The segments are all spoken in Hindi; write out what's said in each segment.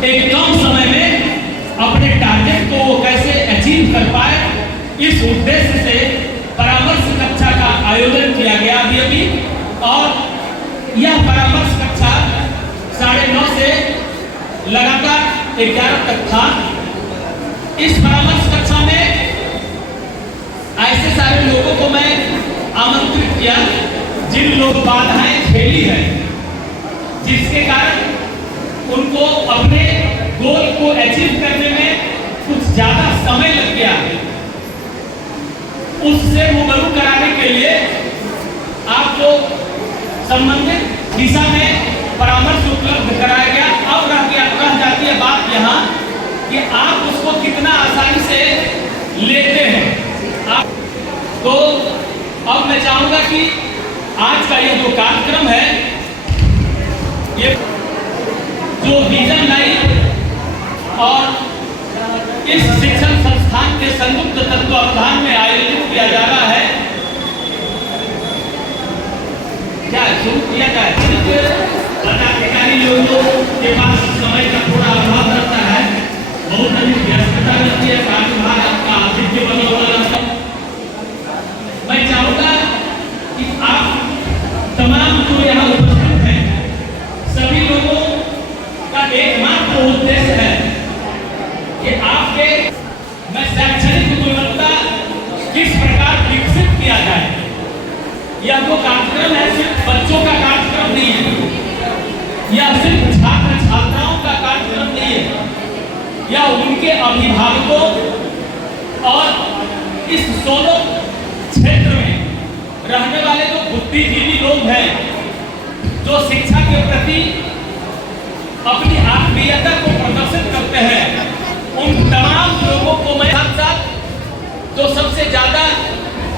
एक कम समय में अपने टारगेट को वो कैसे अचीव कर पाए, इस उद्देश्य से परामर्श कक्षा का आयोजन किया गया अभी और यह परामर्श कक्षा 9:30 से लगातार 11 तक था। इस परामर्श कक्षा में ऐसे सारे लोगों को मैं आमंत्रित किया जिन लोग बाधाएं खेली है, जिसके कारण उनको अपने गोल को अचीव करने में कुछ ज्यादा समय लग गया। उससे रूबरू कराने के लिए आपको संबंधित दिशा में परामर्श उपलब्ध कराया गया। अब रह जाती है बात यहाँ कि आप उसको कितना आसानी से लेते हैं। आप तो अब मैं चाहूंगा कि आज का यह जो कार्यक्रम है, ये जो विजन लाइन और इस शिक्षण संस्थान के संयुक्त तत्वावधान में आयोजित किया जा रहा है, क्या शुरू किया जाए। अधिकारी लोगों के पास समय का थोड़ा अभाव रहता है, बहुत अधिक व्यस्तता रहती है, कार्यभार आपका आतिथ्य बना हुआ रहता है। मैं चाहूंगा कि आप तमाम जो यहाँ उपस्थित हैं, सभी लोगों का एकमात्र उद्देश्य है कि आपके मैं शैक्षणिक गुणवत्ता किस प्रकार विकसित किया जाए। यह जो कार्यक्रम है सिर्फ बच्चों का कार्यक्रम नहीं है, यह सिर्फ छात्र छात्राओं का कार्यक्रम नहीं है, यह उनके अभिभावकों और इस सोलो क्षेत्र में रहने वाले जो बुद्धिजीवी लोग हैं, जो शिक्षा के प्रति अपनी आत्मीयता को प्रदर्शित करते हैं, उन तमाम लोगों को मैं साथ साथ जो सबसे ज्यादा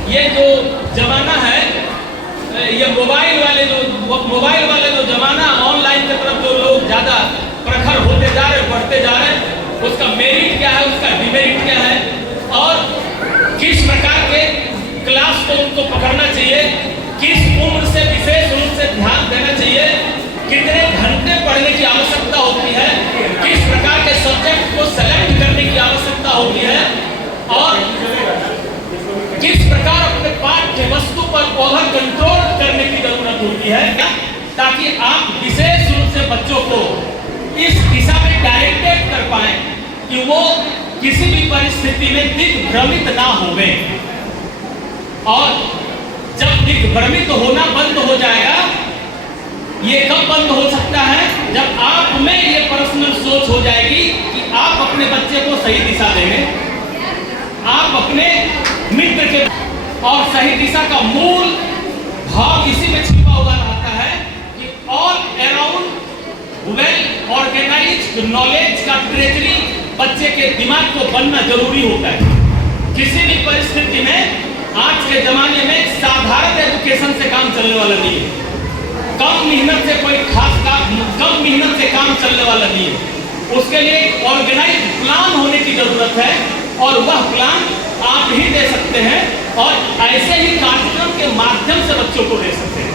ये जो जमाना है, ये मोबाइल वाले जो जमाना, ऑनलाइन की तरफ जो लोग ज्यादा प्रखर होते जा रहे, बढ़ते जा रहे हैं, उसका मेरिट क्या है, उसका डिमेरिट क्या है और किस प्रकार के क्लास को उनको पकड़ना चाहिए, किस उम्र से विशेष रूप से ध्यान देना चाहिए, कितने घंटे पढ़ने की आवश्यकता होती है, किस प्रकार के सब्जेक्ट को सेलेक्ट करने की आवश्यकता होती है और किस प्रकार अपने पाठ्य वस्तु पर ओवर कंट्रोल करने की जरूरत होती है, ताकि आप विशेष रूप से बच्चों को इस दिशा में डायरेक्ट कर पाए कि वो किसी भी परिस्थिति में दिग्भ्रमित ना होवे। और जब दिग्भ्रमित होना बंद हो जाएगा, ये कब बंद हो सकता है, जब आप में ये पर्सनल सोच हो जाएगी कि आप अपने बच्चे को सही दिशा देंगे, आप अपने मित्र के और सही दिशा का मूल भाव इसी में छिपा हुआ रहता है कि all around well organised knowledge का ट्रेजरी बच्चे के दिमाग को बनना जरूरी होता है। किसी भी परिस्थिति में आज के जमाने में साधारण एजुकेशन से काम चलने वाला नहीं है, कम मेहनत से कोई खास काम, कम मेहनत से काम चलने वाला नहीं है। उसके लिए एक ऑर्गेनाइज प्लान होने की जरूरत है और वह प्लान आप ही दे सकते हैं और ऐसे ही कार्यक्रम के माध्यम से बच्चों को दे सकते हैं।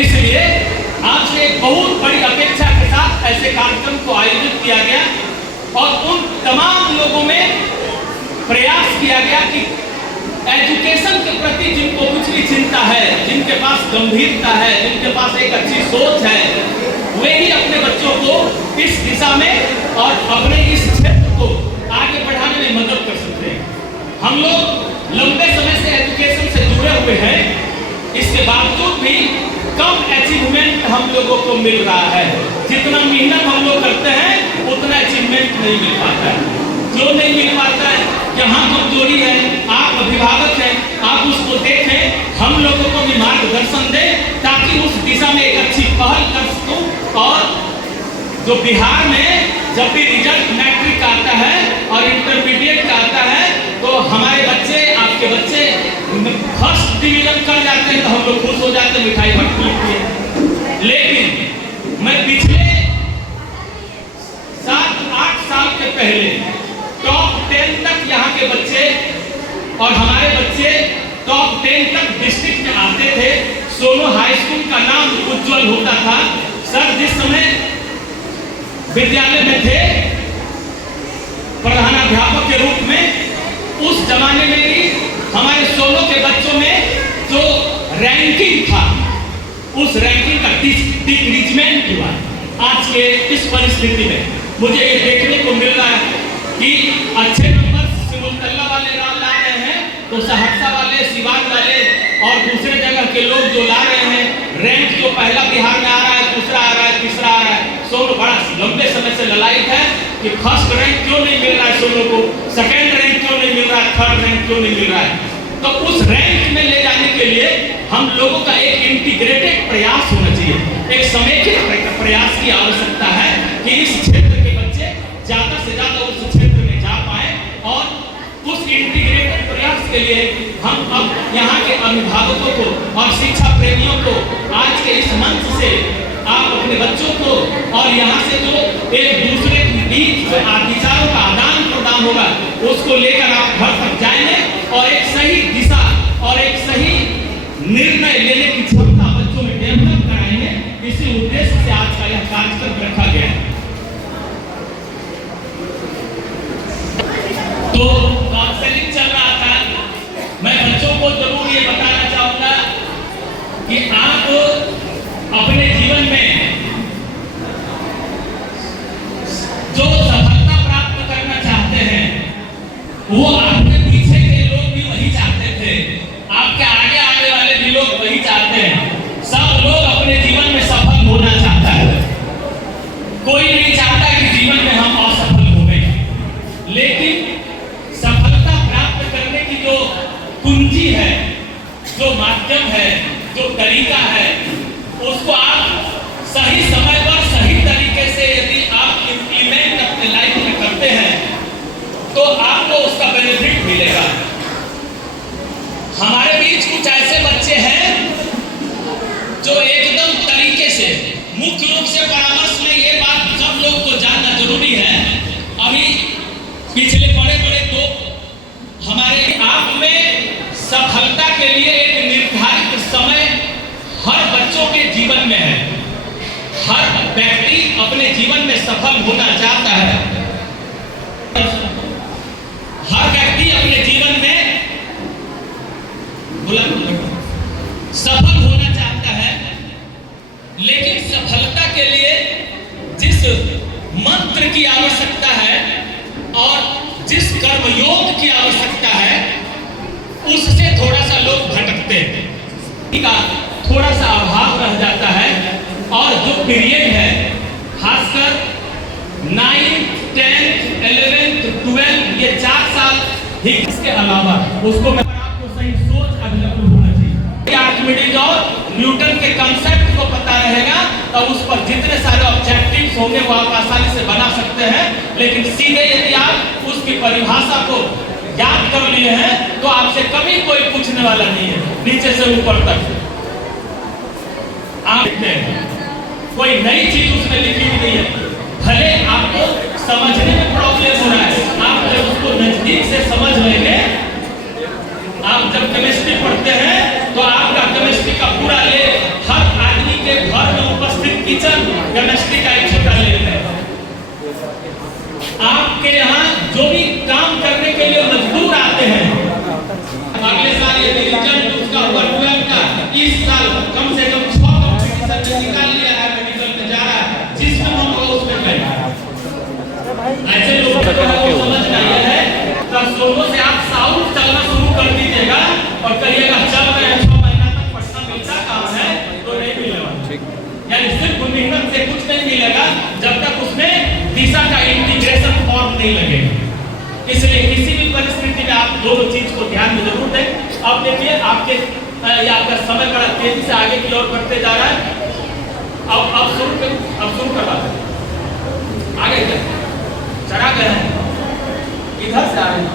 इसलिए आपसे एक बहुत बड़ी अपेक्षा के साथ ऐसे कार्यक्रम को आयोजित किया गया और उन तमाम लोगों में प्रयास किया गया कि एजुकेशन के प्रति जिनको कुछ भी चिंता है, जिनके पास गंभीरता है, जिनके पास एक अच्छी सोच है, वे ही अपने बच्चों को इस दिशा में और अपने इस क्षेत्र को आगे बढ़ाने में मदद कर सकते हैं। हम लोग लंबे समय से एजुकेशन से जुड़े हुए हैं, इसके बावजूद भी कम अचीवमेंट हम लोगों को मिल रहा है। जितना मेहनत हम लोग करते हैं उतना अचीवमेंट नहीं मिल पाता है। जो नहीं मिल पाता है, यहाँ कमजोरी है, आप अभिभावक हैं, आप उसको देखें, हम लोगों को भी मार्गदर्शन दें ताकि उस दिशा में एक अच्छी पहल कर सकूं। और जो बिहार में जब भी रिजल्ट मैट्रिक का आता है और इंटरमीडिएट का आता है तो हमारे बच्चे, आपके बच्चे फर्स्ट डिवीजन कर जाते हैं तो हम लोग खुश हो जाते हैं, मिठाई बांटते हैं। लेकिन मैं पिछले 7-8 साल के पहले टॉप 10 तक यहाँ के बच्चे और हमारे बच्चे टॉप 10 तक डिस्ट्रिक्ट में आते थे। सोनो हाई स्कूल का नाम उज्जवल होता था। सर जिस समय विद्यालय में थे प्रधानाध्यापक के रूप में। उस जमाने में भी हमारे सोलो के बच्चों में जो रैंकिंग था, उस रैंकिंग का डिक्रीजमेंट हुआ। आज के इस परिस्थिति में मुझे ये देखने को मिल रहा है कि अच्छे नंबर सिमुलतला वाले ला रहे हैं, तो सहरसा वाले, सिवान वाले और दूसरे जगह के लोग जो ला रहे हैं, रैंक जो पहला बिहार में आ रहा है, दूसरा आ रहा है, तीसरा आ रहा है। सोनू बड़ा लंबे समय से ललायत है कि फर्स्ट रैंक क्यों नहीं मिल रहा है सोनू को, सेकेंड रैंक क्यों नहीं मिल रहा है, थर्ड रैंक क्यों नहीं मिल रहा है। तो उस रैंक में ले जाने के लिए हम लोगों का एक इंटीग्रेटेड प्रयास होना चाहिए, एक समेकित प्रयास की आवश्यकता है कि इस क्षेत्र के बच्चे ज्यादा से ज्यादा उस क्षेत्र में जा पाए। और उस इंटीग्रेटेड प्रयास के लिए हम अब यहाँ के अभिभावकों को और शिक्षा प्रेमियों को आज के इस मंच से आप अपने बच्चों को और यहाँ से जो एक दूसरे के बीच जो विचारों का आदान प्रदान होगा, उसको लेकर आप घर तक जाएंगे और एक सही दिशा और एक सही निर्णय लेने की क्षमता बच्चों में डेवलप कराएंगे। इसी उद्देश्य से आज का यह कार्यक्रम रखा गया है। तो काउंसलिंग चल रहा था। मैं बच्चों को जरूर ये बताना चाहूंगा कि आप अपने जीवन में जो सफलता प्राप्त करना चाहते हैं, वो आपके पीछे के लोग भी वही चाहते थे, आपके आगे आने वाले भी लोग वही चाहते हैं। सब लोग अपने जीवन में सफल होना चाहता है, कोई नहीं चाहता कि जीवन में हम असफल हो गए। लेकिन सफलता प्राप्त करने की जो कुंजी है, जो माध्यम है, जो तरीका है, उसको आप सही समय पर सही तरीके से यदि आप इंप्लीमेंट अपने लाइफ में करते हैं तो आपको उसका बेनिफिट मिलेगा। हमारे बीच कुछ ऐसे बच्चे हैं जो एकदम तरीके से, मुख्य रूप से परामर्श में ये बात सब लोग को जानना जरूरी है। अभी पिछले बड़े-बड़े तो हमारे आप में सफलता के लिए एक निर्धारित समय हर बच्चों के जीवन में है। हर व्यक्ति अपने जीवन में सफल होना चाहता है। हर व्यक्ति अपने जीवन में सफल होना चाहता है, लेकिन सफलता के लिए जिस मंत्र की आवश्यकता है और जिस कर्मयोग की आवश्यकता है, उससे थोड़ा सा लोग भटकते हैं, का थोड़ा सा अभाव रह जाता है। और जो पीरियड है, खासकर 9th, 10th, 11th, 12th, ये 4 साल ही, इसके अलावा उसको मैं आपको सही सोच अवेलेबल होना चाहिए। आर्किमिडीज और न्यूटन के कंसेप्ट को पता रहेगा तो उस पर जितने सारे ऑब्जेक्टिव्स होंगे वो आप आसानी से बना सकते हैं। लेकिन सीधे यदि आप उसकी परिभाषा को याद कर लिए हैं तो आपसे कभी कोई पूछने वाला नहीं है, नीचे से ऊपर तक। आप देखते हैं कोई नई चीज उसमें लिखी हुई नहीं है, भले आपको समझने में प्रॉब्लम हो रहा है, आप जब उसको नजदीक से समझ लेंगे। आप जब केमिस्ट्री पढ़ते हैं तो आपका केमिस्ट्री का पूरा ले, हर आदमी के घर में उपस्थित किचन केमिस्ट्री का एक छोटा लेब है। आपके यहाँ जो भी काम करने के लिए मजदूर आते हैं, अगले साल ये रिजल्ट उसका हुआ 12 का, इस साल कम से कम 6 कंपटीशन निकाल लिया है, मेडिकल में जा रहा है, जिसमें हम लोग उसमें गए। ऐसे लोगों को समझना यह है, तब सोनो से आप साउथ चलना शुरू कर दीजिएगा और कहिएगा चल रहे हैं 6 महीना तक पटना मिलता काम है तो नहीं मिलेगा। यानी सिर्फ मेहनत से कुछ नहीं मिलेगा जब तक उसमें दिशा का इंटीग्रेशन फॉर्म नहीं लगेगा। इसलिए किसी भी परिस्थिति में आप दोनों चीज को ध्यान में जरूर दें। अब देखिए आपके आपका समय बड़ा तेजी से आगे की ओर बढ़ते जा रहा है। अब शुरू करवा दें, आगे चढ़ा गए हैं, इधर से आ रहे हैं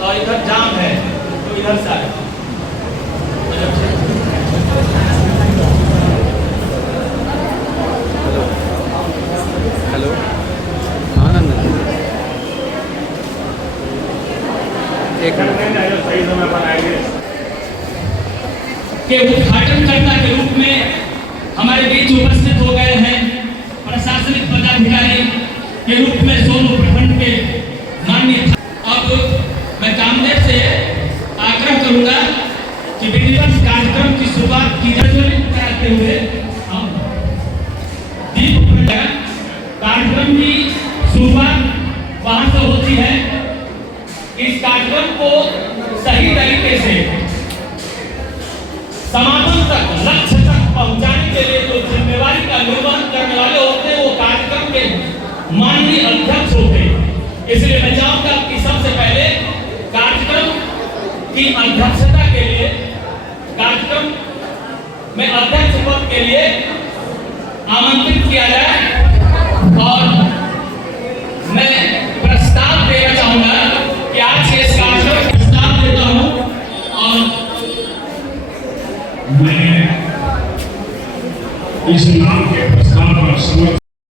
और इधर जाम है तो इधर से आ रहे हैं। हेलो, हाँ नंदन, एक के उद्घाटनकर्ता के रूप में हमारे बीच उपस्थित हो गए हैं प्रशासनिक के रूप में सोनू प्रखंड के माननीय। अब मैं कामदेव से आग्रह करूंगा कि विधिवत कार्यक्रम की शुरुआत की जाए कराते हुए दीप कार्यक्रम की शुरुआत वहां से होती है। इस कार्यक्रम को सही तरीके से समापन तक, लक्ष्य तक पहुंचाने के लिए जो जिम्मेवारी का निर्वहन करने वाले होते हैं वो कार्यक्रम के माननीय अध्यक्ष होते हैं। इसलिए मैं चाहूंगा कि सबसे पहले कार्यक्रम की अध्यक्षता के लिए, कार्यक्रम में अध्यक्ष पद के लिए आमंत्रित किया जाए और